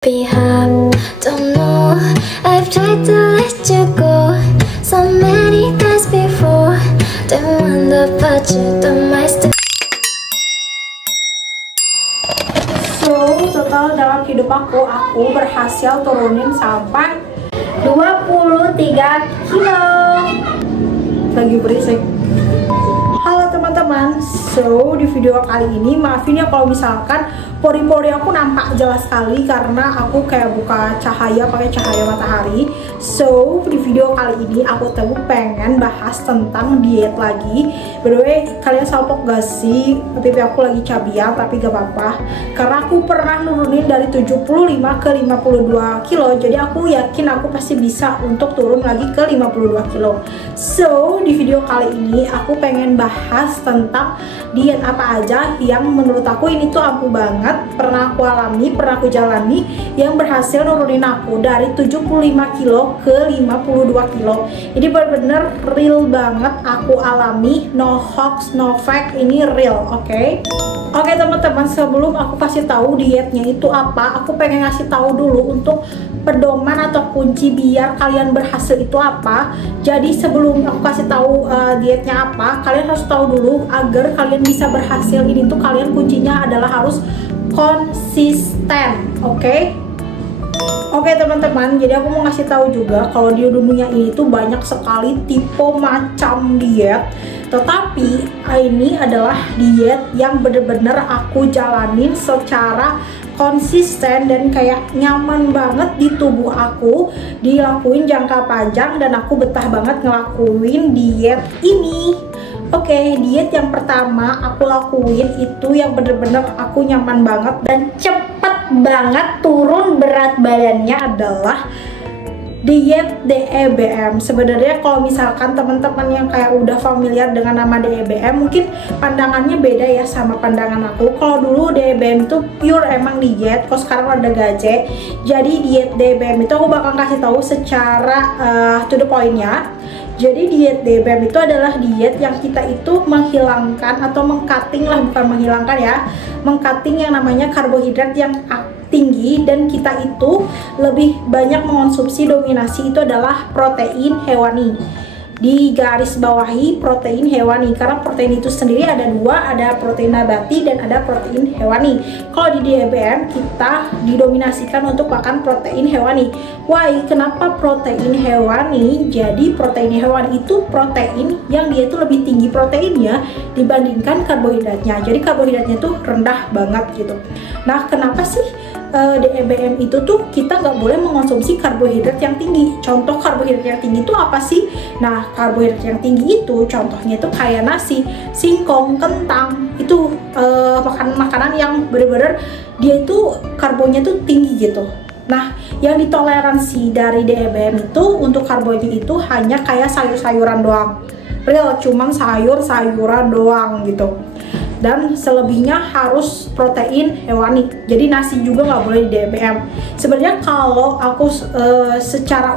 Behave, don't know. I've tried to let you go so many times before. Don't wonder but you don't mind still. So, total dalam hidup aku berhasil turunin sampai 23 kilo. Lagi berisik. Halo teman-teman, so di video kali ini maafin ya kalau misalkan pori-pori aku nampak jelas sekali karena aku kayak buka cahaya pakai cahaya matahari. So di video kali ini aku tuh pengen bahas tentang diet lagi. By the way, kalian salpok gak sih pipi aku lagi cabian? Tapi gak apa-apa karena aku pernah nurunin dari 75 ke 52 kilo. Jadi aku yakin aku pasti bisa untuk turun lagi ke 52 kilo. So di video kali ini aku pengen bahas tentang diet apa aja yang menurut aku ini tuh ampuh banget, pernah aku alami, pernah aku jalani, yang berhasil nurunin aku dari 75 kilo ke 52 kilo. Jadi bener-bener real banget aku alami, no hoax, no fake, ini real, oke? Oke teman-teman, sebelum aku kasih tahu dietnya itu apa, aku pengen ngasih tahu dulu untuk pedoman atau kunci biar kalian berhasil itu apa. Jadi sebelum aku kasih tahu dietnya apa, kalian harus tahu dulu agar kalian bisa berhasil ini tuh kalian kuncinya adalah harus konsisten, oke? Oke teman-teman, jadi aku mau ngasih tahu juga kalau di dunia ini tuh banyak sekali tipe macam diet. Tetapi ini adalah diet yang bener-bener aku jalanin secara konsisten dan kayak nyaman banget di tubuh aku, dilakuin jangka panjang dan aku betah banget ngelakuin diet ini. Oke, diet yang pertama aku lakuin itu yang bener-bener aku nyaman banget dan cepet banget turun berat badannya adalah diet DEBM. Sebenarnya kalau misalkan teman-teman yang kayak udah familiar dengan nama DEBM, mungkin pandangannya beda ya sama pandangan aku. Kalau dulu DEBM itu pure emang diet, kalau sekarang ada gaje. Jadi diet DEBM itu aku bakal kasih tahu secara to the point-nya. Jadi diet DEBM itu adalah diet yang kita itu menghilangkan atau mengcutting lah, bukan menghilangkan ya, mengcutting yang namanya karbohidrat yang tinggi, dan kita itu lebih banyak mengonsumsi dominasi itu adalah protein hewani. Di garis bawahi protein hewani karena protein itu sendiri ada dua, ada protein nabati dan ada protein hewani. Kalau di DEBM kita didominasikan untuk makan protein hewani. Why? Kenapa protein hewani? Jadi protein hewani itu protein yang dia itu lebih tinggi proteinnya dibandingkan karbohidratnya. Jadi karbohidratnya tuh rendah banget gitu. Nah, kenapa sih DEBM itu tuh kita nggak boleh mengonsumsi karbohidrat yang tinggi? Contoh karbohidrat yang tinggi itu apa sih? Nah, karbohidrat yang tinggi itu contohnya itu kayak nasi, singkong, kentang. Itu makanan-makanan yang bener-bener dia itu karbonya tuh tinggi gitu. Nah, yang ditoleransi dari DEBM itu untuk karbonya itu hanya kayak sayur-sayuran doang. Real, cuman sayur-sayuran doang gitu. Dan selebihnya harus protein hewani. Jadi nasi juga nggak boleh di DEBM. Sebenarnya kalau aku secara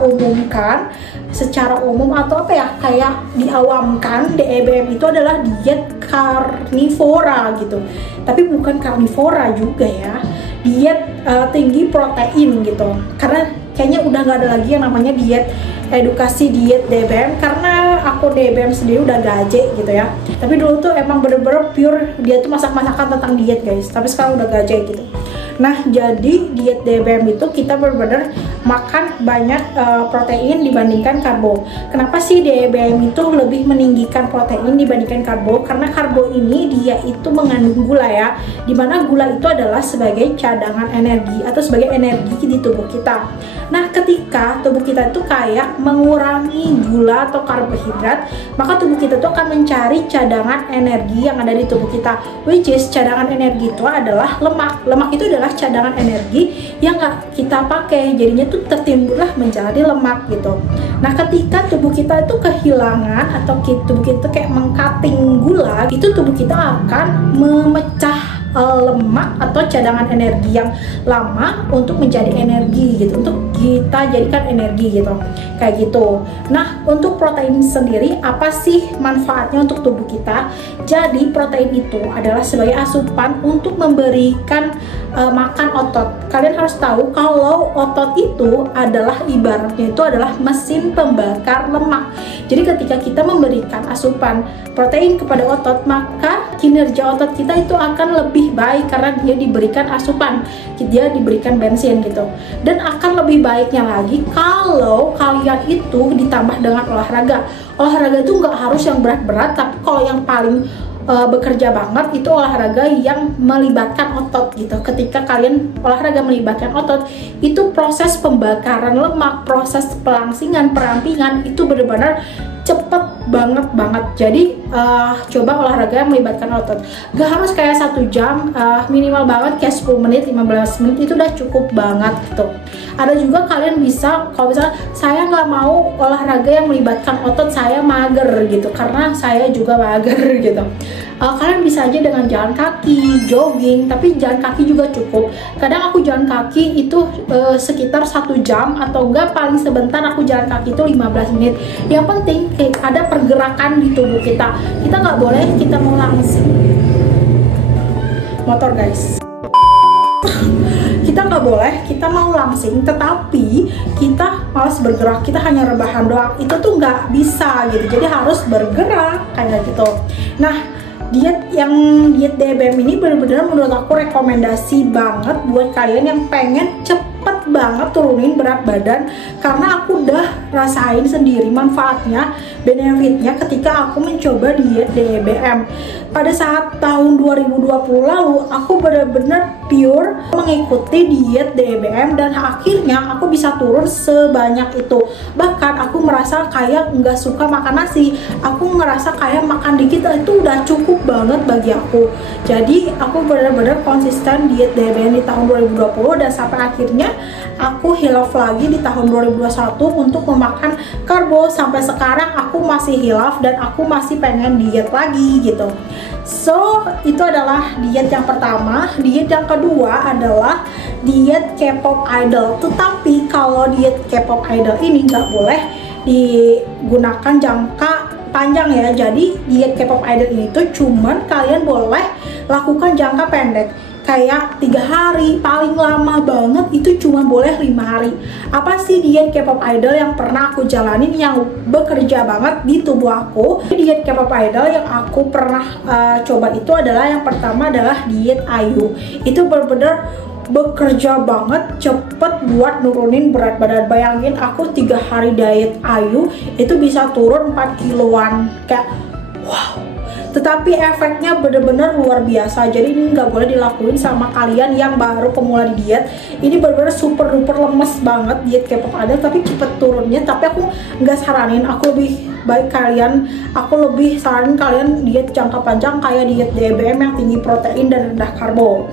umum atau apa ya, kayak diawamkan, DEBM itu adalah diet karnivora gitu. Tapi bukan karnivora juga ya, diet tinggi protein gitu. Karena kayaknya udah nggak ada lagi yang namanya diet edukasi diet DEBM karena aku DEBM sendiri udah gaje gitu ya. Tapi dulu tuh emang bener-bener pure dia tuh masak-masakan tentang diet guys, tapi sekarang udah gaje gitu. Nah, jadi diet DEBM itu kita bener-bener makan banyak protein dibandingkan karbo. Kenapa sih DEBM itu lebih meninggikan protein dibandingkan karbo? Karena karbo ini dia itu mengandung gula ya, dimana gula itu adalah sebagai cadangan energi atau sebagai energi di tubuh kita. Nah, ketika tubuh kita itu kayak mengurangi gula atau karbohidrat, maka tubuh kita tuh akan mencari cadangan energi yang ada di tubuh kita, which is cadangan energi itu adalah lemak. Lemak itu adalah cadangan energi yang gak kita pakai, jadinya tuh tertimbullah menjadi lemak gitu. Nah, ketika tubuh kita itu kehilangan atau tubuh kita kayak mengcutting gula, itu tubuh kita akan memecah lemak atau cadangan energi yang lama untuk menjadi energi gitu, untuk kita jadikan energi gitu, kayak gitu. Nah, untuk protein sendiri apa sih manfaatnya untuk tubuh kita? Jadi protein itu adalah sebagai asupan untuk memberikan makan otot. Kalian harus tahu kalau otot itu adalah ibaratnya itu adalah mesin pembakar lemak. Jadi ketika kita memberikan asupan protein kepada otot, maka kinerja otot kita itu akan lebih baik karena dia diberikan asupan, dia diberikan bensin gitu. Dan akan lebih baiknya lagi kalau kalian itu ditambah dengan olahraga. Olahraga itu nggak harus yang berat-berat, tapi kalau yang paling bekerja banget itu olahraga yang melibatkan otot gitu. Ketika kalian olahraga melibatkan otot, itu proses pembakaran lemak, proses pelangsingan, perampingan itu benar-benar cepet banget. Jadi coba olahraga yang melibatkan otot. Gak harus kayak 1 jam, minimal banget kayak 10 menit, 15 menit itu udah cukup banget gitu. Ada juga kalian bisa, kalau misalnya saya nggak mau olahraga yang melibatkan otot, saya mager gitu, karena saya juga mager gitu. Kalian bisa aja dengan jalan kaki, jogging, tapi jalan kaki juga cukup. Kadang aku jalan kaki itu sekitar 1 jam, atau enggak paling sebentar aku jalan kaki itu 15 menit. Yang penting ada pergerakan di tubuh kita. Kita nggak boleh kita mau langsing. Motor guys. Kita nggak boleh kita mau langsing, tetapi kita malas bergerak, kita hanya rebahan doang, itu tuh nggak bisa gitu. Jadi harus bergerak kayak gitu. Nah, diet DBM ini benar-benar menurut aku rekomendasi banget buat kalian yang pengen cepet banget turunin berat badan, karena aku udah rasain sendiri manfaatnya, benefitnya ketika aku mencoba diet DBM. Pada saat tahun 2020 lalu aku benar-benar pure mengikuti diet DBM dan akhirnya aku bisa turun sebanyak itu. Bahkan aku merasa kayak nggak suka makan nasi, aku ngerasa kayak makan dikit itu udah cukup banget bagi aku. Jadi aku benar-benar konsisten diet DBM di tahun 2020 dan sampai akhirnya aku hilaf lagi di tahun 2021 untuk memakan karbo. Sampai sekarang aku masih hilaf dan aku masih pengen diet lagi gitu. So, itu adalah diet yang pertama. Diet yang kedua adalah diet K-pop idol. Tetapi kalau diet K-pop idol ini nggak boleh digunakan jangka panjang ya. Jadi diet K-pop idol ini tuh cuman kalian boleh lakukan jangka pendek, kayak 3 hari, paling lama banget itu cuma boleh 5 hari. Apa sih diet K-pop idol yang pernah aku jalanin yang bekerja banget di tubuh aku? Diet K-pop idol yang aku pernah coba itu adalah, yang pertama adalah diet IU. Itu bener-bener bekerja banget, cepet buat nurunin berat badan. Bayangin aku 3 hari diet IU itu bisa turun 4 kiloan, kayak wow. Tetapi efeknya bener-bener luar biasa. Jadi ini nggak boleh dilakuin sama kalian yang baru pemula di diet. Ini bener-bener super duper lemes banget diet K-pop idol, tapi cepet turunnya. Tapi aku nggak saranin, aku lebih saranin kalian diet jangka panjang kayak diet DBM yang tinggi protein dan rendah karbo.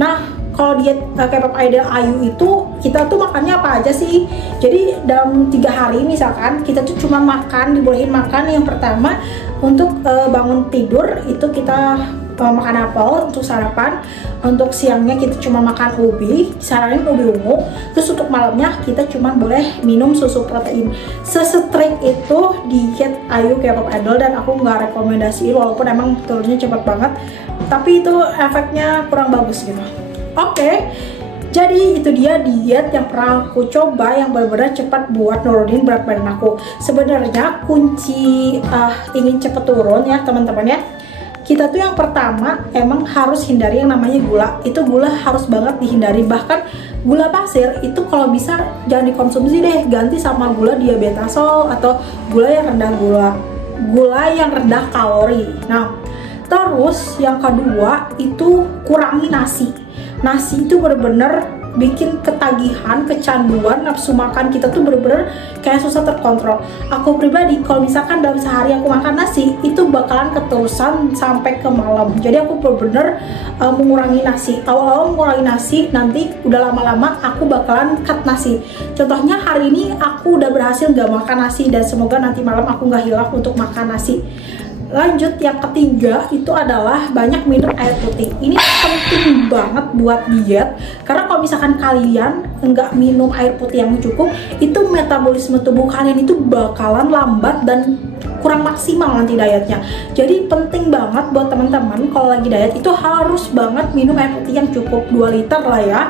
Nah, kalau diet K-pop idol IU itu kita tuh makannya apa aja sih? Jadi dalam 3 hari misalkan kita tuh cuma dibolehin makan yang pertama untuk bangun tidur itu kita makan apel untuk sarapan. Untuk siangnya kita cuma makan ubi, saranin ubi ungu. Terus untuk malamnya kita cuma boleh minum susu protein. Sesetrik itu diet IU K-pop idol, dan aku nggak rekomendasiin walaupun emang turunnya cepet banget, tapi itu efeknya kurang bagus gitu. Oke, jadi itu dia diet yang pernah aku coba yang benar-benar cepat buat nurunin berat badan aku. Sebenarnya kunci ingin cepet turun ya teman-teman ya, kita tuh yang pertama emang harus hindari yang namanya gula. Itu gula harus banget dihindari. Bahkan gula pasir itu kalau bisa jangan dikonsumsi deh, ganti sama gula diabetasol atau gula yang yang rendah kalori. Nah, terus yang kedua itu kurangi nasi. Nasi itu bener-bener bikin ketagihan, kecanduan, nafsu makan kita tuh bener-bener kayak susah terkontrol. Aku pribadi kalau misalkan dalam sehari aku makan nasi itu bakalan keterusan sampai ke malam. Jadi aku bener-bener mengurangi nasi. Awal-awal mengurangi nasi, nanti udah lama-lama aku bakalan cut nasi. Contohnya hari ini aku udah berhasil gak makan nasi, dan semoga nanti malam aku gak hilaf untuk makan nasi. Lanjut, yang ketiga itu adalah banyak minum air putih. Ini penting banget buat diet, karena kalau misalkan kalian nggak minum air putih yang cukup, itu metabolisme tubuh kalian itu bakalan lambat dan kurang maksimal nanti dietnya. Jadi penting banget buat teman-teman kalau lagi diet itu harus banget minum air putih yang cukup 2 liter lah ya.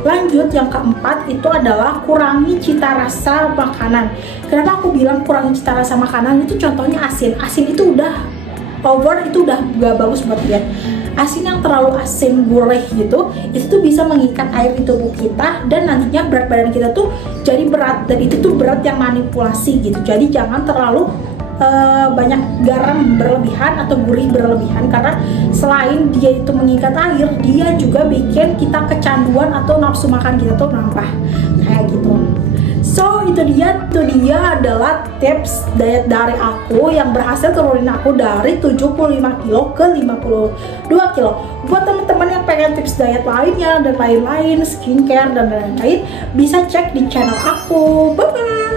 Lanjut, yang keempat itu adalah kurangi cita rasa makanan. Kenapa aku bilang kurangi cita rasa makanan? Itu contohnya asin. Asin itu udah over, itu udah gak bagus buat diet. Asin yang terlalu asin gurih gitu, itu tuh bisa mengikat air di tubuh kita dan nantinya berat badan kita tuh jadi berat, dan itu tuh berat yang manipulasi gitu. Jadi jangan terlalu banyak garam berlebihan atau gurih berlebihan, karena selain dia itu mengikat air, dia juga bikin kita kecanduan atau nafsu makan kita tuh nambah kayak gitu. So itu dia adalah tips diet dari aku yang berhasil turunin aku dari 75 kilo ke 52 kilo. Buat teman-teman yang pengen tips diet lainnya dan lain-lain, skincare dan lain-lain, bisa cek di channel aku. Bye bye.